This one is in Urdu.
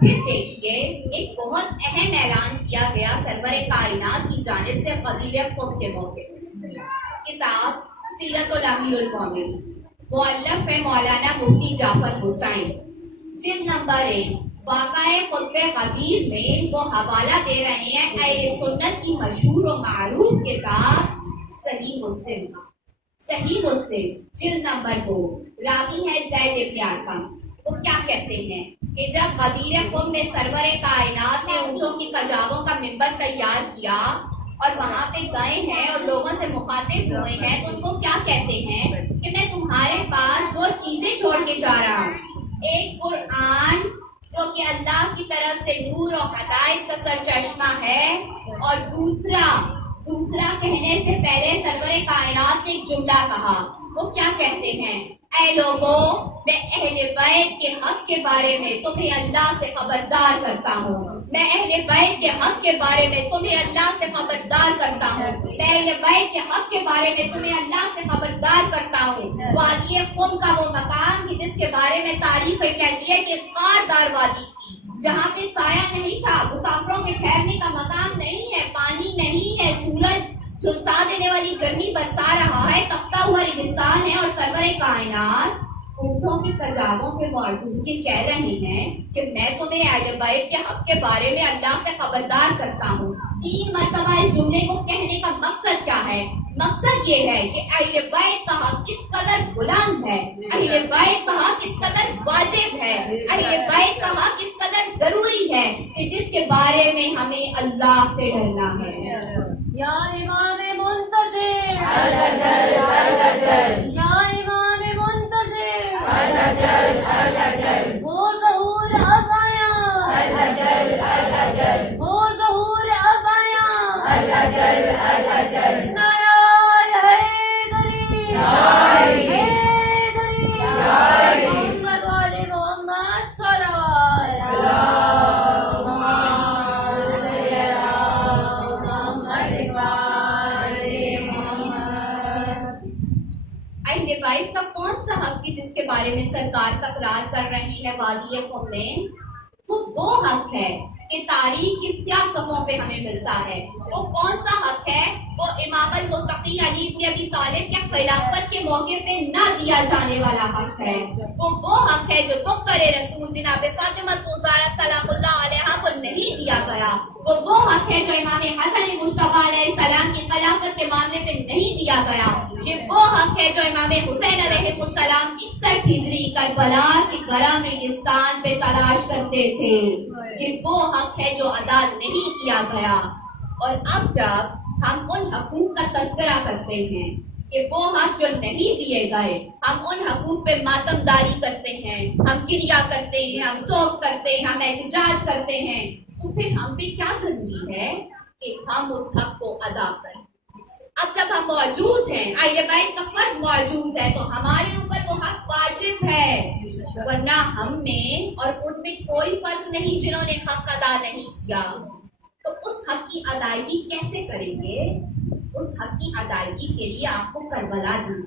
پھر دیکھیے ایک بہت اہم اعلان کیا گیا سرور کائنات کی جانب سے غدیر خود کے موقع پر۔ کتاب سیرت الامیر القومی، مؤلف ہے مولانا مفتی جعفر حسین، جلد نمبر 1، واقعہ خطبہ غدیر میں وہ حوالہ دے رہے ہیں اہل سنت کی مشہور و معروف کتاب صحیح مسلم کا۔ صحیح مسلم جلد نمبر 2، راوی ہے زید ابن ارقم۔ وہ کیا کہتے ہیں کہ جب غدیر خم میں سرور کائنات نے اونٹوں کی کجاووں کا منبر تیار کیا اور وہاں پہ گئے ہیں اور لوگوں سے مخاطب ہوئے ہیں تو ان کو کیا کہتے ہیں کہ میں تمہارے پاس 2 چیزیں چھوڑ کے جا رہا ہوں، ایک قرآن جو کہ اللہ کی طرف سے نور و ہدایت کا سرچشمہ ہے، اور دوسرا کہنے سے پہلے سرور کائنات نے ایک جملہ کہا۔ وہ کیا کہتے ہیں؟ اے لوگوں، میں اہل بیت کے حق کے بارے میں تمہیں اللہ سے خبردار کرتا ہوں، میں اہل بیت کے حق کے بارے میں تمہیں اللہ سے خبردار کرتا ہوں، میں اہل بیت کے حق کے بارے میں تمہیں اللہ سے خبردار کرتا ہوں۔ وادی قم کا وہ مقام جس کے بارے میں تاریخ کہتی ہے کہ خاردار وادی تھی، جہاں پہ سایہ نہیں تھا، مسافروں کے ٹھہرنے کا مقام نہیں ہے، پانی نہیں ہے، سورج جھلسا دینے والی گرمی برسا رہا ہے، تپتا ہوا ریگستان ہے، اور سرور کائنات اونٹوں کی کجاووں کے موجودگی کہہ رہے ہیں کہ میں تمہیں اہل بیت کے حق کے بارے میں اللہ سے خبردار کرتا ہوں۔ 3 مرتبہ اس جملے کو کہنے کا مقصد کیا ہے؟ مقصد یہ ہے کہ اہل بیت کا حق اس قدر بلند ہے، اہل بیت کا حق اس قدر واجب ہے، اہل بیت کا حق اس قدر ضروری ہے کہ جس کے بارے میں ہمیں اللہ سے ڈرنا ہے۔ یا امام منتظر یا امام منتظر وہ ظہور اب آیا، وہ ظہور اب آیا، نعرہ حیدری، حیدری، محمد والے محمد صلوات۔ اہل بیت کا کون سا حق ہے جس کے بارے میں سرکار تکرار کر رہی ہے وادی قم میں؟ وہ حق ہے کہ تاریخ کی سیاہ صفحوں پہ ہمیں ملتا ہے۔ وہ کون سا حق ہے؟ وہ امام المتقی علی بن ابی طالب کے خلافت کے موقع پہ نہ دیا جانے والا حق ہے۔ وہ حق ہے جو دختر رسول جناب فاطمہ الزہرا سلام اللہ علیہا کو نہیں دیا گیا۔ وہ حق ہے جو امام حسن مجتبیٰ علیہ السلام کی خلافت کے معاملے پہ نہیں دیا گیا۔ یہ وہ حق ہے جو امام حسین علیہ السلام 61 ہجری کربلا کی گرم ریگستان پہ تلاش کرتے تھے۔ یہ وہ حق ہے جو ادا نہیں کیا گیا۔ اور اب جب ہم ان حقوق کا تذکرہ کرتے ہیں کہ وہ حق جو نہیں دیے گئے، ہم ان حقوق پہ ماتم داری کرتے ہیں، ہم گریہ کرتے ہیں، ہم سوگ کرتے ہیں، ہم احتجاج کرتے ہیں، تو پھر ہم پہ کیا ضروری ہے کہ ہم اس حق کو ادا کریں۔ اب جب ہم موجود ہیں، اہل بیت کا فرد موجود ہے، تو ہمارے اوپر وہ حق واجب ہے، ورنہ ہم میں اور ان میں کوئی فرق نہیں جنہوں نے حق ادا نہیں کیا۔ تو اس حق کی ادائیگی کیسے کریں گے؟ اس حق کی ادائیگی کے لیے آپ کو کربلا جانا،